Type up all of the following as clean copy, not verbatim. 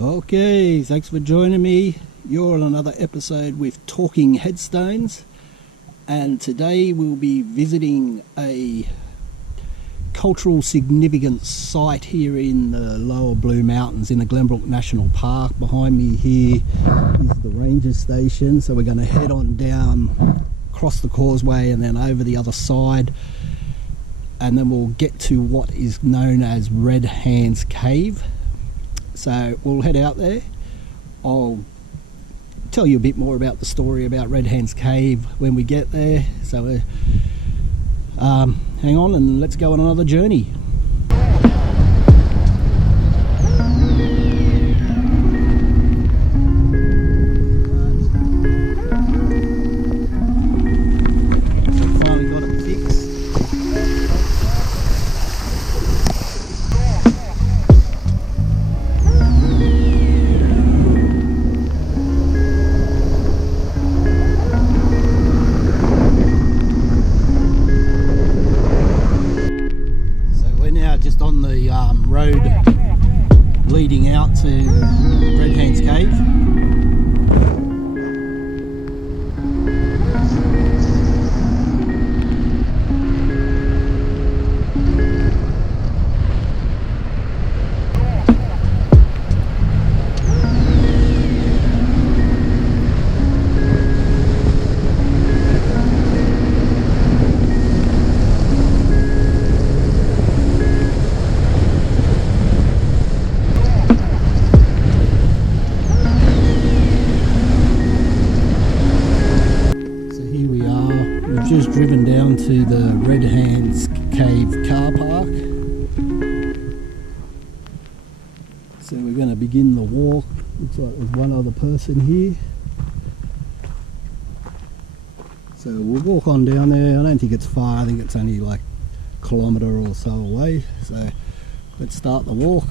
Okay, thanks for joining me. You're on another episode with Talking Headstones, and today we'll be visiting a cultural significant site here in the lower Blue Mountains in the Glenbrook National Park. Behind me here is the ranger station, so we're going to head on down across the causeway and then over the other side, and then we'll get to what is known as Red Hand's Cave. So we'll head out there. I'll tell you a bit more about the story about Red Hand's Cave when we get there. So hang on and let's go on another journey. Finally got it fixed. Just on the road leading out to Red Hand's Cave. Just driven down to the Red Hand's Cave car park. So we're going to begin the walk. Looks like there's one other person here. So we'll walk on down there. I don't think it's far. I think it's only like a kilometre or so away. So let's start the walk.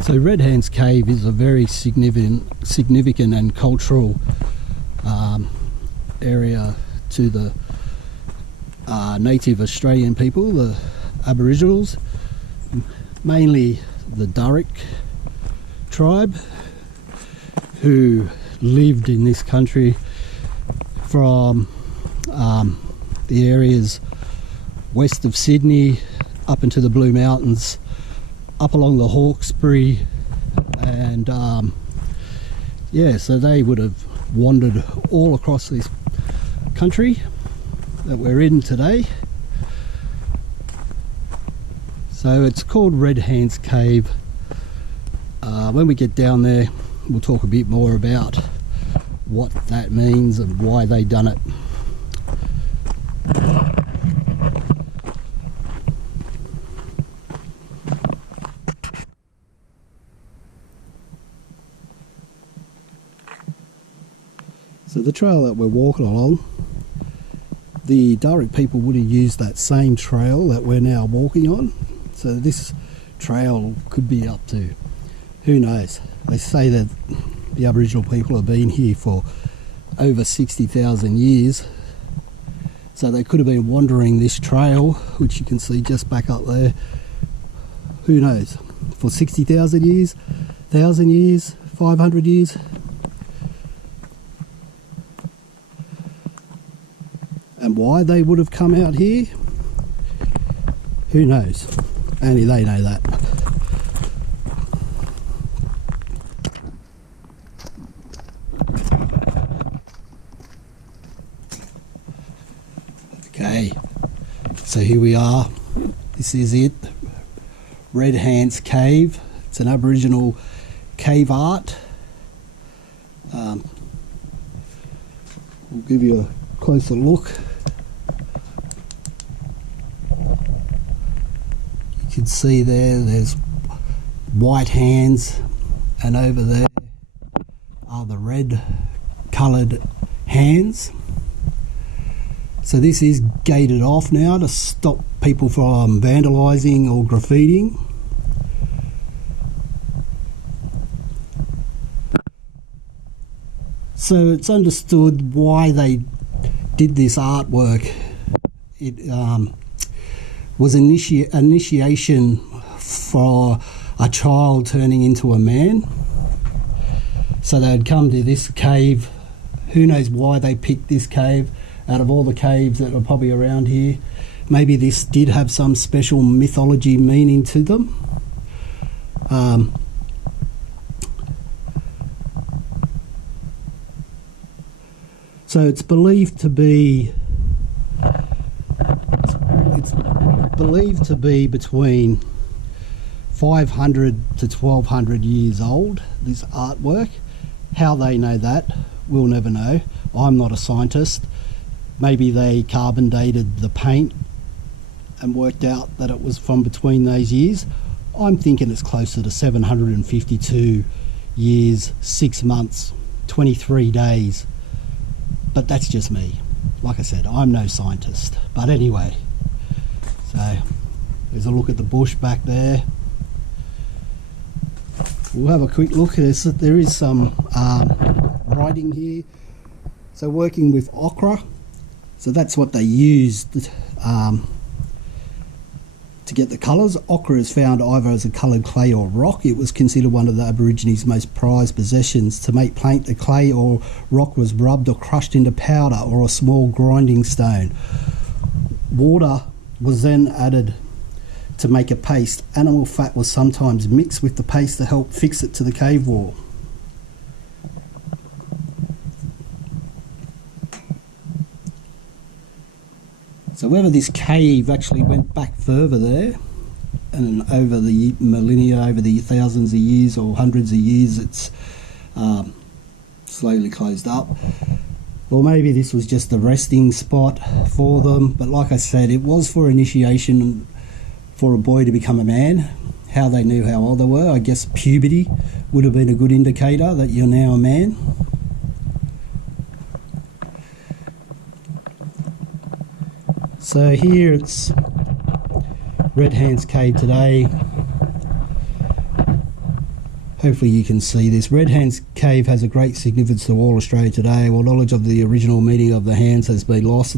So Red Hand's Cave is a very significant and cultural area to the native Australian people, the Aboriginals, mainly the Dharug tribe, who lived in this country from the areas west of Sydney up into the Blue Mountains, up along the Hawkesbury, and yeah, so they would have wandered all across this country that we're in today. So it's called Red Hand's Cave. When we get down there, we'll talk a bit more about what that means and why they done it. So the trail that we're walking along, the Dharug people would have used that same trail that we're now walking on. So this trail could be up to, who knows, they say that the Aboriginal people have been here for over 60,000 years. So they could have been wandering this trail, which you can see just back up there, who knows, for 60,000 years, 1,000 years, 500 years. And why they would have come out here, who knows? Only they know that. Okay, so here we are. This is it, Red Hand's Cave. It's an Aboriginal cave art. We'll give you a closer look. You can see there's white hands and over there are the red coloured hands. So this is gated off now to stop people from vandalising or graffitiing. So it's understood why they did this artwork. It was initiation for a child turning into a man. So they'd come to this cave. Who knows why they picked this cave out of all the caves that are probably around here. Maybe this did have some special mythology meaning to them. So it's believed to be between 500 to 1200 years old, this artwork. How they know that, we'll never know. I'm not a scientist. Maybe they carbon dated the paint and worked out that it was from between those years. I'm thinking it's closer to 752 years, 6 months, 23 days. But that's just me. Like I said, I'm no scientist. But anyway, so there's a look at the bush back there. We'll have a quick look at this. There is some writing here. So working with ochre. So that's what they used to get the colours. Ochre is found either as a coloured clay or rock. It was considered one of the Aborigines' most prized possessions. To make paint, the clay or rock was rubbed or crushed into powder or a small grinding stone. Water was then added to make a paste. Animal fat was sometimes mixed with the paste to help fix it to the cave wall. So whether this cave actually went back further there and over the millennia, over the thousands of years or hundreds of years, it's slowly closed up. Or maybe this was just a resting spot for them. But like I said, it was for initiation for a boy to become a man. How they knew how old they were, I guess puberty would have been a good indicator that you're now a man. So here it's Red Hand's Cave today. Hopefully you can see this. Red Hand's Cave has a great significance to all Australia today. While knowledge of the original meaning of the hands has been lost,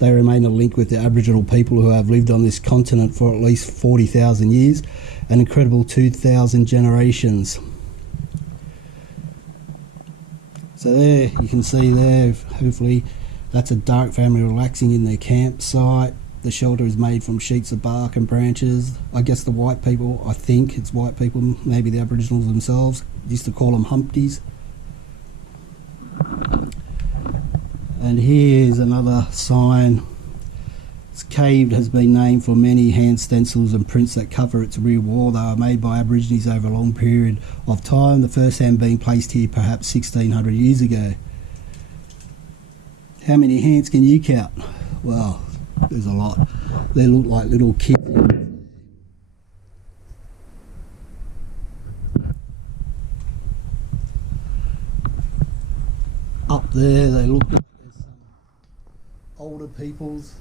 they remain a link with the Aboriginal people who have lived on this continent for at least 40,000 years, an incredible 2,000 generations. So there, you can see there, hopefully, that's a Dharug family relaxing in their campsite. The shelter is made from sheets of bark and branches. I guess the white people, I think it's white people, maybe the Aboriginals themselves, used to call them humpties. And here's another sign. This cave has been named for many hand stencils and prints that cover its rear wall. They were made by Aborigines over a long period of time, the first hand being placed here perhaps 1600 years ago. How many hands can you count? Well, there's a lot. They look like little kids. Up there, they look like there's some older peoples.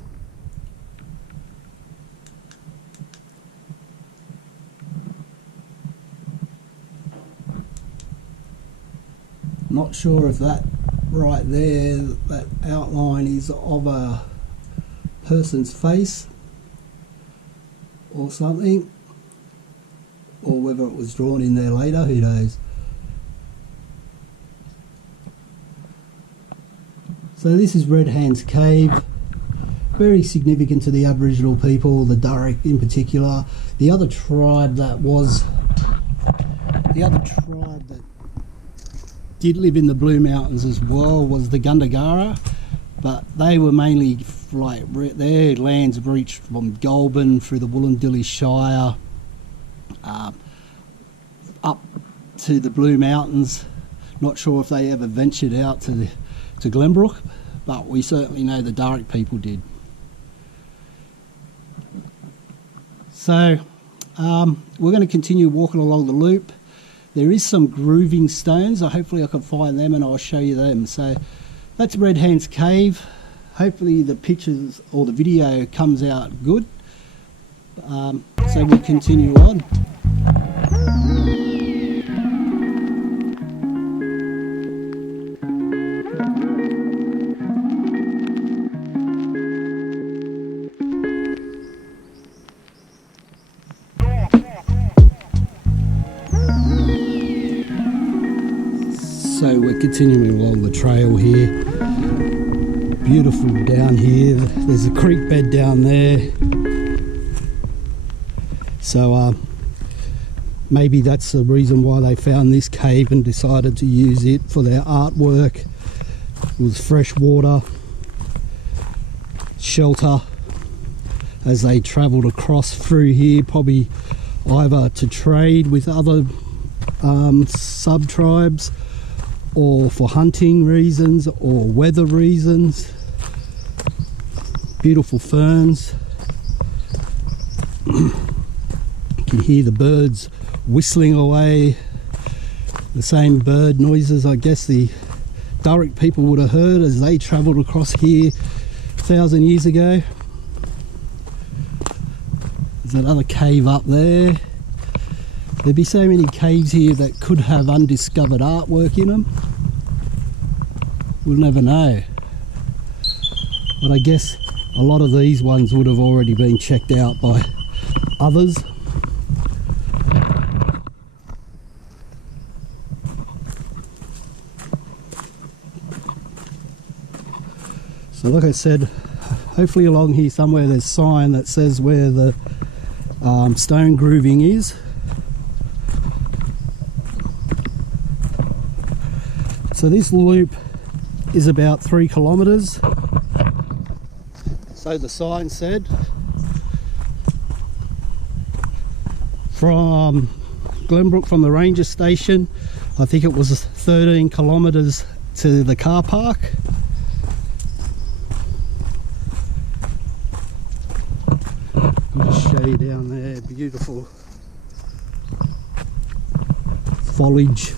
Not sure if that right there, that outline is of a person's face or something, or whether it was drawn in there later, who knows. So this is Red Hand's Cave, very significant to the Aboriginal people, the Dharug in particular. The other tribe that did live in the Blue Mountains as well was the Gundagara, but they were mainly like, their lands reached from Goulburn through the Wollondilly Shire up to the Blue Mountains. Not sure if they ever ventured out to Glenbrook, but we certainly know the Dharug people did. So we're going to continue walking along the loop. There is some grooving stones. So hopefully I can find them and I'll show you them. So that's Red Hand's Cave. Hopefully the pictures or the video comes out good. So we'll continue on. So we're continuing along the trail here. Beautiful down here. There's a creek bed down there. So maybe that's the reason why they found this cave and decided to use it for their artwork. It was fresh water, shelter, as they travelled across through here, probably either to trade with other sub-tribes, or for hunting reasons or weather reasons. Beautiful ferns. You can hear the birds whistling away, the same bird noises I guess the Dharug people would have heard as they travelled across here 1,000 years ago. There's another cave up there. There'd be so many caves here that could have undiscovered artwork in them. We'll never know. But I guess a lot of these ones would have already been checked out by others. So like I said, hopefully along here somewhere there's a sign that says where the stone grooving is. So this loop is about 3 kilometres, so the sign said. From Glenbrook, from the ranger station, I think it was 13 kilometres to the car park. I'll just show you down there, beautiful foliage.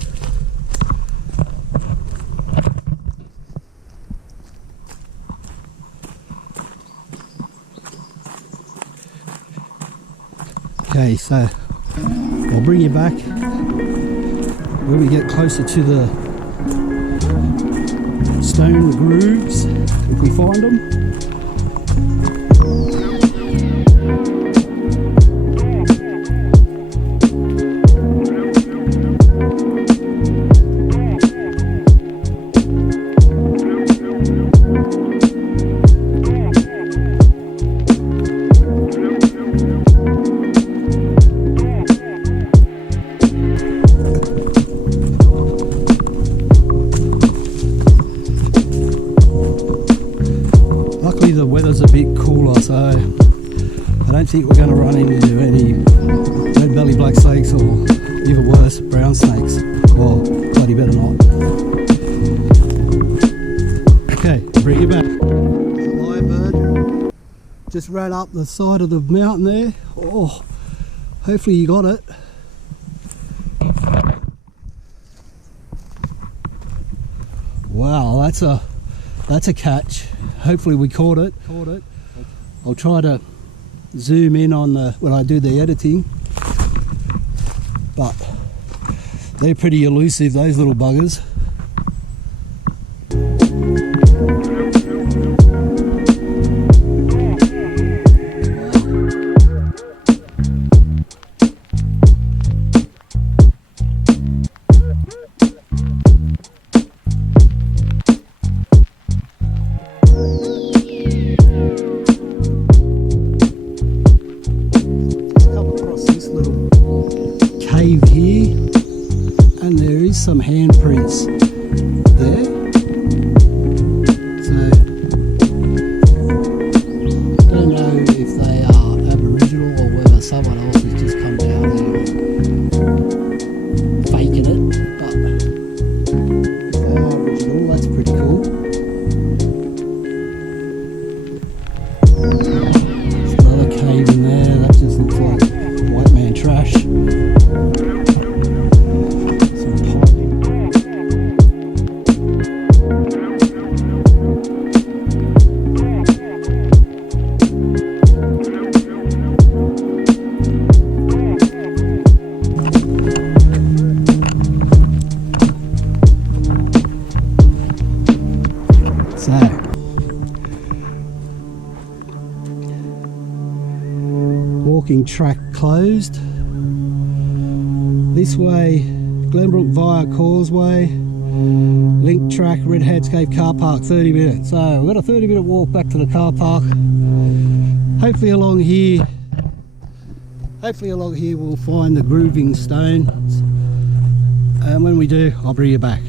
Okay, so I'll bring you back when we get closer to the stone grooves, if we find them. The weather's a bit cooler, so I don't think we're going to run into any red belly black snakes, or even worse, brown snakes. Or bloody better not. Okay, bring it back. There's a lyrebird just ran up the side of the mountain there. Oh, hopefully you got it. Wow, that's a catch. Hopefully we caught it. I'll try to zoom in on when I do the editing, but they're pretty elusive, those little buggers. Here, and there is some handprints there, so don't know if they are Aboriginal or whether someone else has just come down here and faking it, but if they are original, that's pretty cool. There's another cave in there that just looks like white man trash. walking track closed. This way, Glenbrook via Causeway, link track, Red Hats Cave car park, 30 minutes. So we've got a 30-minute walk back to the car park. Hopefully along here we'll find the grooving stones, and when we do, I'll bring you back.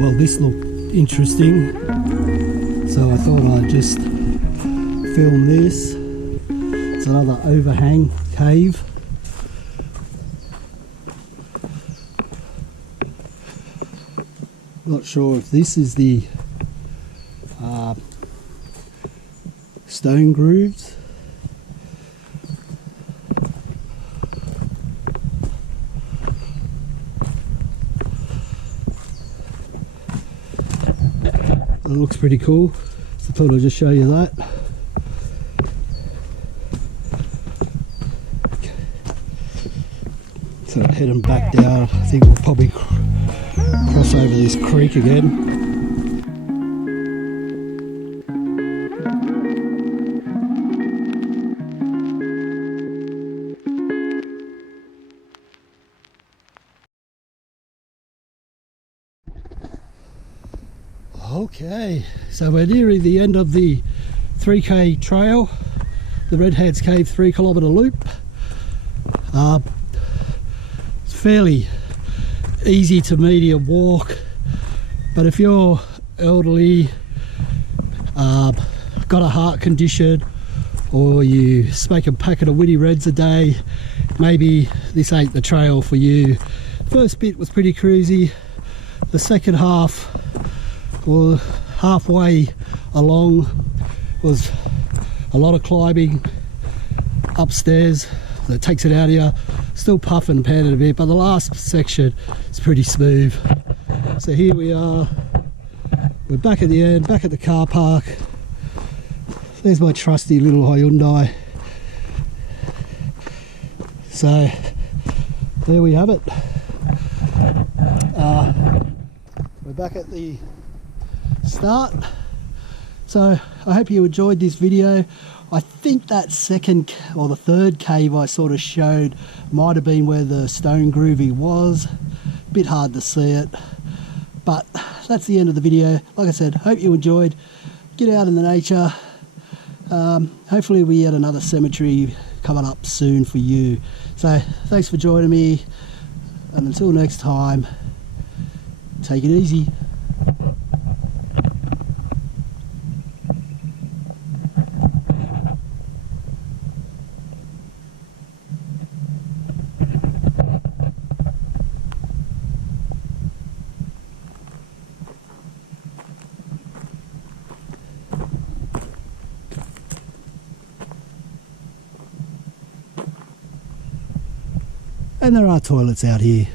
Well, this looked interesting, so I thought I'd just film this. It's another overhang cave. Not sure if this is the stone grooves. It looks pretty cool, so I thought I'd just show you that. So heading back down, I think we'll probably cross over this creek again. Okay, so we're nearing the end of the 3k trail, the Red Hats Cave 3-kilometre loop. It's fairly easy to medium walk, but if you're elderly, got a heart condition, or you smoke a packet of Winnie Reds a day, maybe this ain't the trail for you. First bit was pretty cruisy. The second half, or halfway along, was a lot of climbing upstairs that takes it out of you. Still puffing and panting a bit, but the last section is pretty smooth. So here we are, we're back at the end, back at the car park. There's my trusty little Hyundai. So there we have it. We're back at the start. So I hope you enjoyed this video. I think that second or the third cave I sort of showed might have been where the stone grooving was. A bit hard to see it, but that's the end of the video. Like I said, hope you enjoyed. Get out in the nature. Hopefully we had another cemetery coming up soon for you. So thanks for joining me, and until next time, take it easy. And there are toilets out here.